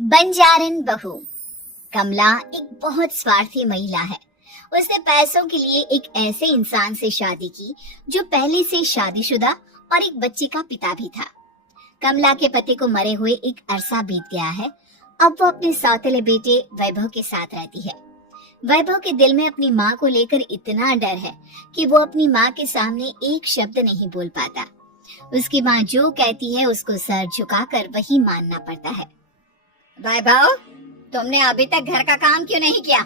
बंजारन बहू। कमला एक बहुत स्वार्थी महिला है। उसने पैसों के लिए एक ऐसे इंसान से शादी की जो पहले से शादीशुदा और एक बच्चे का पिता भी था। कमला के पति को मरे हुए एक अरसा बीत गया है। अब वो अपने सौतेले बेटे वैभव के साथ रहती है। वैभव के दिल में अपनी माँ को लेकर इतना डर है कि वो अपनी माँ के सामने एक शब्द नहीं बोल पाता। उसकी माँ जो कहती है उसको सर झुकाकर वही मानना पड़ता है। वैभव, तुमने अभी तक घर का काम क्यों नहीं किया?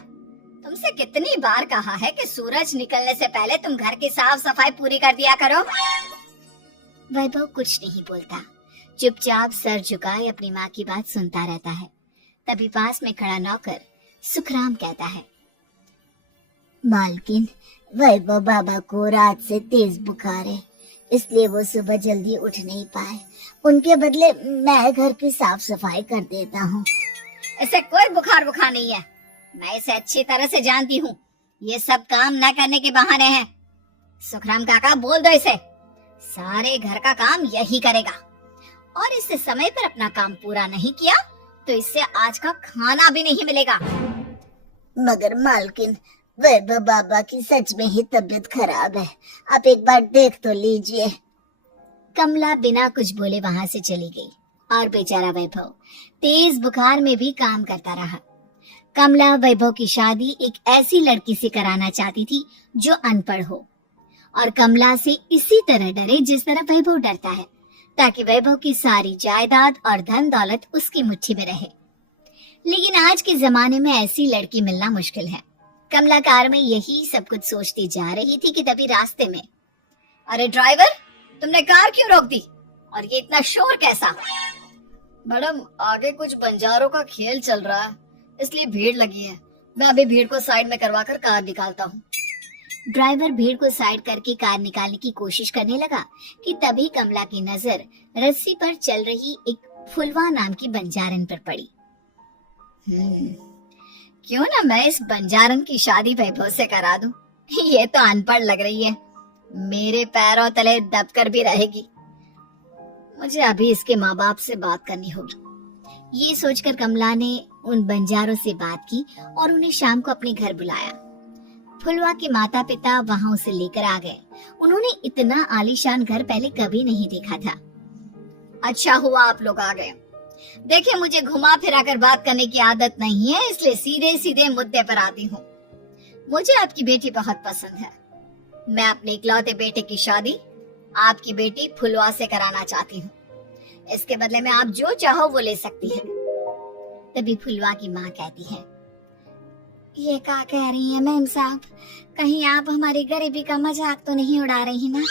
तुमसे कितनी बार कहा है कि सूरज निकलने से पहले तुम घर की साफ सफाई पूरी कर दिया करो। वैभव कुछ नहीं बोलता, चुपचाप सर झुकाए अपनी माँ की बात सुनता रहता है। तभी पास में खड़ा नौकर सुखराम कहता है, मालकिन, वैभव बाबा को रात से तेज बुखार है, इसलिए वो सुबह जल्दी उठ नहीं पाए। उनके बदले मैं घर की साफ सफाई कर देता हूँ। इसे कोई बुखार नहीं है, मैं इसे अच्छी तरह से जानती हूँ। ये सब काम न करने के बहाने हैं। सुखराम काका, बोल दो इसे, सारे घर का काम यही करेगा, और इससे समय पर अपना काम पूरा नहीं किया तो इससे आज का खाना भी नहीं मिलेगा। मगर मालकिन, वैभव बाबा की सच में ही तबीयत खराब है, आप एक बार देख तो लीजिए। कमला बिना कुछ बोले वहां से चली गई और बेचारा वैभव तेज बुखार में भी काम करता रहा। कमला वैभव की शादी एक ऐसी लड़की से कराना चाहती थी जो अनपढ़ हो और कमला से इसी तरह डरे जिस तरह वैभव डरता है, ताकि वैभव की सारी जायदाद और धन दौलत उसकी मुट्ठी में रहे। लेकिन आज के जमाने में ऐसी लड़की मिलना मुश्किल है। कमला कार में यही सब कुछ सोचती जा रही थी कि तभी रास्ते में, अरे ड्राइवर, तुमने कार क्यों रोक दी? और ये इतना शोर कैसा? मैडम, आगे कुछ बंजारों का खेल चल रहा है, इसलिए भीड़ लगी है। मैं अभी भीड़ को साइड में करवाकर कार निकालता हूँ। ड्राइवर भीड़ को साइड करके कार निकालने की कोशिश करने लगा कि तभी कमला की नजर रस्सी पर चल रही एक फुलवा नाम की बंजारन पर पड़ी। क्यों ना मैं इस बंजारन की शादी वैभव से करा दूं? ये तो अनपढ़ लग रही है, मेरे पैरों तले दबकर भी रहेगी। मुझे अभी इसके माँ बाप से बात करनी होगी। ये सोचकर कमला ने उन बंजारों से बात की और उन्हें शाम को अपने घर बुलाया। फुलवा के माता पिता वहां उसे लेकर आ गए। उन्होंने इतना आलीशान घर पहले कभी नहीं देखा था। अच्छा हुआ आप लोग आ गए। देखिए, मुझे घुमा फिरा कर बात करने की आदत नहीं है, इसलिए सीधे सीधे मुद्दे पर आती हूँ। मुझे आपकी बेटी बहुत पसंद है। मैं अपने इकलौते बेटे की शादी आपकी बेटी फुलवा से कराना चाहती हूँ। इसके बदले में आप जो चाहो वो ले सकती हैं। तभी फुलवा की माँ कहती है, ये क्या कह रही है मैम साहब? कहीं आप हमारी गरीबी का मजाक तो नहीं उड़ा रही ना?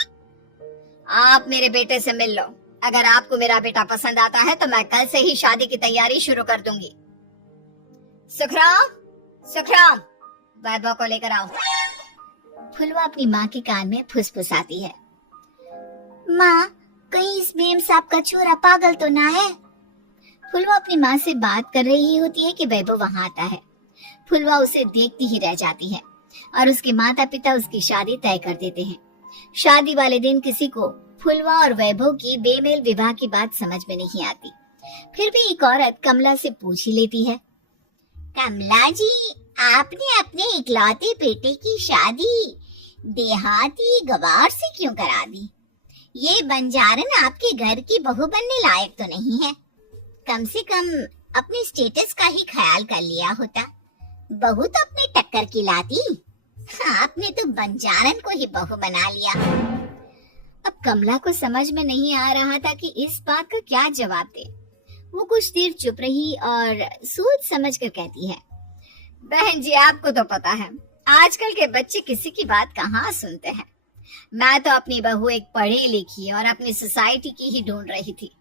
आप मेरे बेटे से मिल लो। अगर आपको मेरा बेटा पसंद आता है तो मैं कल से ही शादी की तैयारी शुरू कर दूंगी। सुखराम, सुखराम, वैभव को लेकर आओ। फुलवा अपनी माँ के कान में फुसफुसाती है, माँ, कहीं इस मेम साहब का छोरा पागल तो ना है? फुलवा अपनी माँ से बात कर रही होती है कि वैभव वहां आता है। फुलवा उसे देखती ही रह जाती है और उसके माता पिता उसकी शादी तय कर देते हैं। शादी वाले दिन किसी को फुलवा और वैभव की बेमेल विवाह की बात समझ में नहीं आती। फिर भी एक औरत कमला से पूछ ही लेती है, कमला जी, आपने अपने इकलौते बेटे की शादी देहाती गवार से क्यों करा दी? ये बंजारन आपके घर की बहू बनने लायक तो नहीं है। कम से कम अपने स्टेटस का ही ख्याल कर लिया होता। बहू तो अपने टक्कर की लाती, आपने तो बंजारन को ही बहू बना लिया। अब कमला को समझ में नहीं आ रहा था कि इस बात का क्या जवाब दे। वो कुछ देर चुप रही और सोच समझ कर कहती है, बहन जी, आपको तो पता है आजकल के बच्चे किसी की बात कहाँ सुनते हैं। मैं तो अपनी बहू एक पढ़ी लिखी और अपनी सोसाइटी की ही ढूंढ रही थी।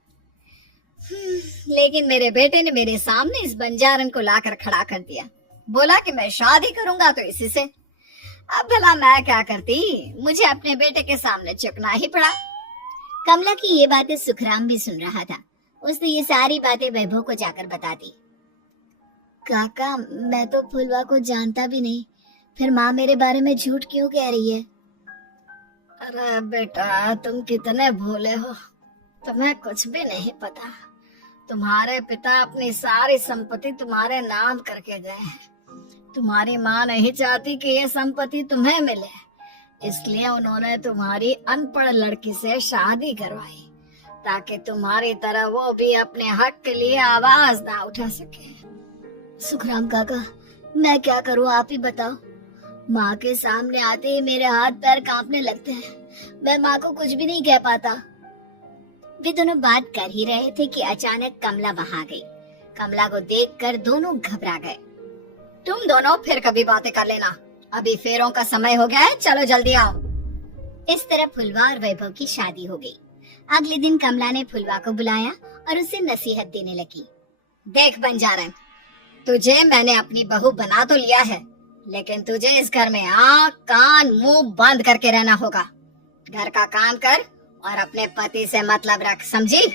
लेकिन मेरे बेटे ने मेरे सामने इस बंजारन को लाकर खड़ा कर दिया। बोला कि मैं शादी करूंगा तो इसी से। अब भला मैं क्या करती, मुझे अपने बेटे के सामने झुकना ही पड़ा। कमला की ये बातें सुखराम भी सुन रहा था। उसने ये सारी बातें वैभव को जाकर बता दी। काका, मैं तो फुलवा को जानता भी नहीं, फिर माँ मेरे बारे में झूठ क्यों कह रही है? अरे बेटा, तुम कितने भोले हो, तुम्हें कुछ भी नहीं पता। तुम्हारे पिता अपनी सारी संपत्ति तुम्हारे नाम करके गए हैं। तुम्हारी माँ नहीं चाहती कि ये संपत्ति तुम्हें मिले, इसलिए उन्होंने तुम्हारी अनपढ़ लड़की से शादी करवाई ताकि तुम्हारी तरह वो भी अपने हक के लिए आवाज ना उठा सके। सुखराम काका, मैं क्या करूँ, आप ही बताओ। माँ के सामने आते ही मेरे हाथ पैर कांपने लगते हैं। मैं माँ को कुछ भी नहीं कह पाता। वे दोनों बात कर ही रहे थे कि अचानक कमला वहां गई। कमला को देखकर दोनों घबरा गए। तुम दोनों फिर कभी बातें कर लेना, अभी फेरों का समय हो गया है, चलो जल्दी आओ। इस तरह फुलवा और वैभव की शादी हो गई। अगले दिन कमला ने फुलवा को बुलाया और उसे नसीहत देने लगी। देख बंजारन, तुझे मैंने अपनी बहू बना तो लिया है, लेकिन तुझे इस घर में आँख कान मुंह बंद करके रहना होगा। घर का काम कर और अपने पति से मतलब रख, समझी?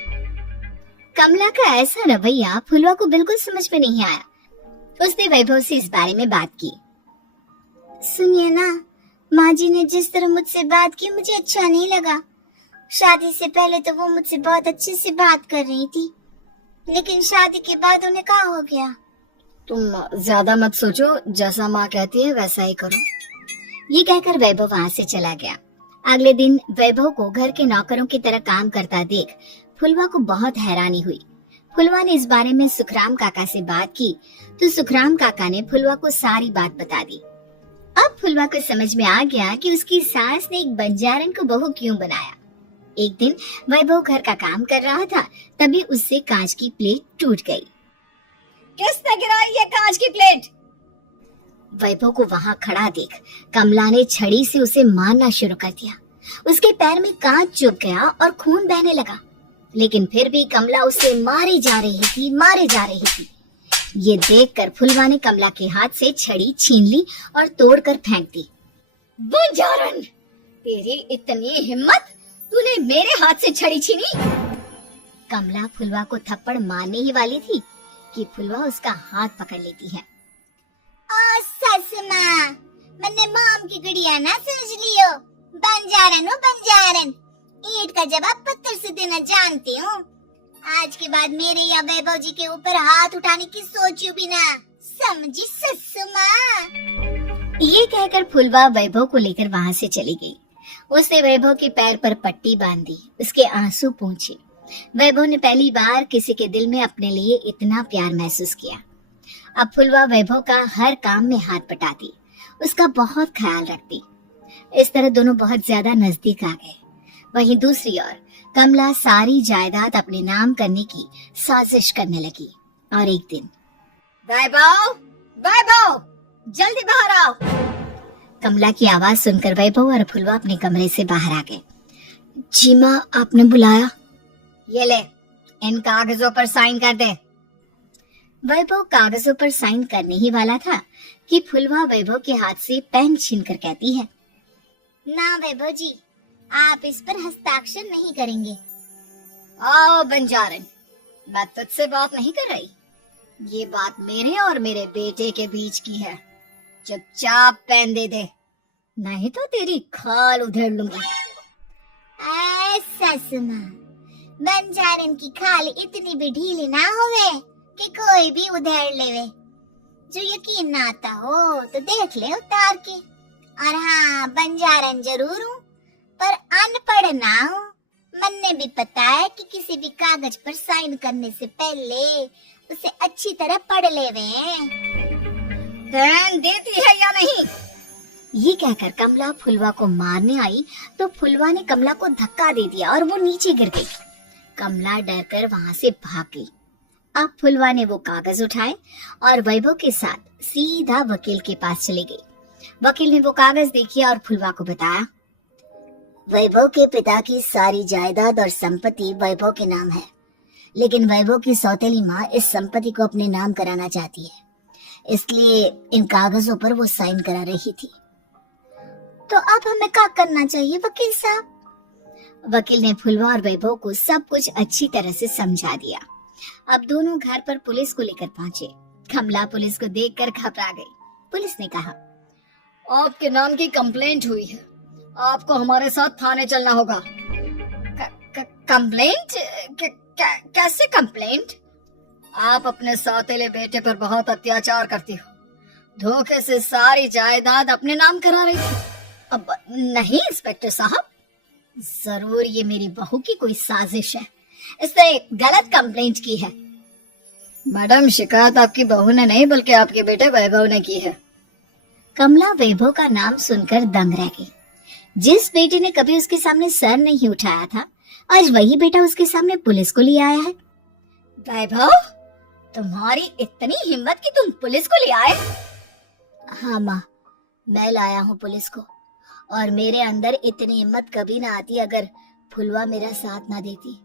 कमला का ऐसा रवैया फुलवा को बिल्कुल समझ में नहीं आया। उसने वैभव से इस बारे में बात की। सुनिए ना, माँ जी ने जिस तरह मुझसे बात की मुझे अच्छा नहीं लगा। शादी से पहले तो वो मुझसे बहुत अच्छे से बात कर रही थी, लेकिन शादी के बाद उन्हें क्या हो गया? तुम ज्यादा मत सोचो, जैसा माँ कहती है वैसा ही करो। ये कहकर वैभव वहाँ से चला गया। अगले दिन वैभव को घर के नौकरों की तरह काम करता देख फुलवा को बहुत हैरानी हुई। फुलवा ने इस बारे में सुखराम काका से बात की तो सुखराम काका ने फुलवा को सारी बात बता दी। अब फुलवा को समझ में आ गया कि उसकी सास ने एक बंजारन को बहू क्यों बनाया। एक दिन वैभव घर का काम कर रहा था, तभी उससे कांच की प्लेट टूट गई। किसने गिराई ये कांच की प्लेट? वैभव को वहां खड़ा देख कमला ने छड़ी से उसे मारना शुरू कर दिया। उसके पैर में कांच चुभ गया और खून बहने लगा, लेकिन फिर भी कमला उसे मारे जा रही थी। ये देखकर फुलवा ने कमला के हाथ से छड़ी छीन ली और तोड़कर फेंक दी। बंजारन, तेरी इतनी हिम्मत, तूने मेरे हाथ से छड़ी छीनी? कमला फुलवा को थप्पड़ मारने ही वाली थी कि फुलवा उसका हाथ पकड़ लेती है। ओ ससु माँ, मैंने मॉम की गुड़िया ना समझ लियो। बंजारन हो बंजारन, ईंट का जवाब पत्थर से देना जानती हूँ। आज के बाद मेरे या वैभव जी के ऊपर हाथ उठाने की सोचू भी ना, समझी ससु माँ? ये कहकर फुलवा वैभव को लेकर वहाँ से चली गई। उसने वैभव के पैर पर पट्टी बांधी, उसके आंसू पोंछे। वैभव ने पहली बार किसी के दिल में अपने लिए इतना प्यार महसूस किया। अब फुलवा वैभव का हर काम में हाथ बटाती, उसका बहुत ख्याल रखती। इस तरह दोनों बहुत ज्यादा नजदीक आ गए। वहीं दूसरी ओर कमला सारी जायदाद अपने नाम करने की साजिश करने लगी। और एक दिन, वैभव, वैभव, जल्दी बाहर आओ। कमला की आवाज सुनकर वैभव और फुलवा अपने कमरे से बाहर आ गए। जी माँ, आपने बुलाया? ये ले, इन कागजों पर साइन कर दे। वैभव कागजों पर साइन करने ही वाला था कि फुलवा वैभव के हाथ से पेन छीनकर कहती है, ना वैभव जी, आप इस पर हस्ताक्षर नहीं करेंगे। आओ बंजारन, मैं तुझसे बात नहीं कर रही। ये बात मेरे और मेरे बेटे के बीच की है। चुपचाप पेन दे दे, नहीं तो तेरी खाल उधेड़ लूंगी। ससु माँ, बंजारन की खाल इतनी भी ढीली ना होवे कि कोई भी उधेड़ लेवे। जो यकीन ना आता हो तो देख ले उतार के। और हाँ, बंजारन जरूर हूँ पर अनपढ़ ना हूँ। मन्ने भी पता है कि किसी भी कागज पर साइन करने से पहले उसे अच्छी तरह पढ़ लेवे। पेन देती है या नहीं? ये कहकर कमला फुलवा को मारने आई तो फुलवा ने कमला को धक्का दे दिया और वो नीचे गिर गई। कमला डरकर वहां से भाग गई। अब फुलवा ने वो कागज उठाए और वैभव के साथ सीधा वकील के पास चली गई। वकील ने वो कागज देखे और फुलवा को बताया, वैभव के पिता की सारी जायदाद और संपत्ति वैभव के नाम है, लेकिन वैभव की सौतेली माँ इस संपत्ति को अपने नाम कराना चाहती है, इसलिए इन कागजों पर वो साइन करा रही थी। तो अब हमें क्या करना चाहिए वकील साहब? वकील ने फुलवा और वैभव को सब कुछ अच्छी तरह से समझा दिया। अब दोनों घर पर पुलिस को लेकर पहुंचे। कमला पुलिस को देखकर घबरा गई। पुलिस ने कहा, आपके नाम की कंप्लेंट हुई है, आपको हमारे साथ थाने चलना होगा। कंप्लेंट? कैसे कंप्लेंट? आप अपने सौतेले बेटे पर बहुत अत्याचार करती हो, धोखे से सारी जायदाद अपने नाम करा रही थी। अब नहीं इंस्पेक्टर साहब, जरूर ये मेरी बहू की कोई साजिश है, इसने एक गलत कंप्लेंट की है। मैडम, शिकायत आपकी बहू ने नहीं बल्कि आपके बेटे वैभव ने की है। कमला वैभव का नाम सुनकर दंग रह गई। जिस बेटे ने कभी उसके सामने सर नहीं उठाया था, आज वही बेटा उसके सामने पुलिस को ले आया है। वैभव, तुम्हारी इतनी हिम्मत कि तुम पुलिस को ले आए? हाँ माँ, मैं लाया हूँ पुलिस को, और मेरे अंदर इतनी हिम्मत कभी ना आती अगर फुलवा मेरा साथ ना देती।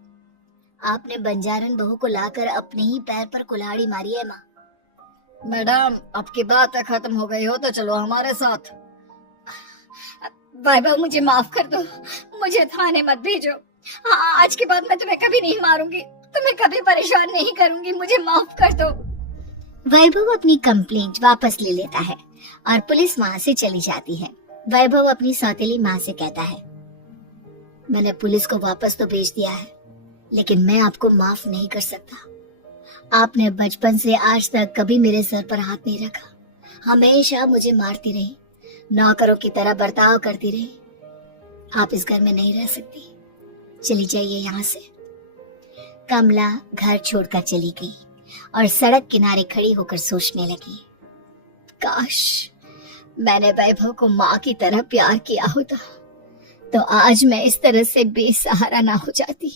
आपने बंजारन बहू को लाकर अपने ही पैर पर कुल्हाड़ी मारी है माँ। मैडम, आपकी बात खत्म हो गई हो तो चलो हमारे साथ। वैभव, मुझे माफ कर दो, मुझे थाने मत भेजो। आज के बाद मैं तुम्हें कभी नहीं मारूंगी, तुम्हें कभी परेशान नहीं करूंगी, मुझे माफ कर दो। वैभव अपनी कंप्लेंट वापस ले लेता है और पुलिस वहां से चली जाती है। वैभव अपनी सौतेली माँ से कहता है, मैंने पुलिस को वापस तो भेज दिया है, लेकिन मैं आपको माफ नहीं कर सकता। आपने बचपन से आज तक कभी मेरे सर पर हाथ नहीं रखा, हमेशा मुझे मारती रही, नौकरों की तरह बर्ताव करती रही। आप इस घर में नहीं रह सकती, चली जाइए यहाँ से। कमला घर छोड़कर चली गई और सड़क किनारे खड़ी होकर सोचने लगी, काश मैंने वैभव को माँ की तरह प्यार किया होता तो आज मैं इस तरह से बेसहारा ना हो जाती।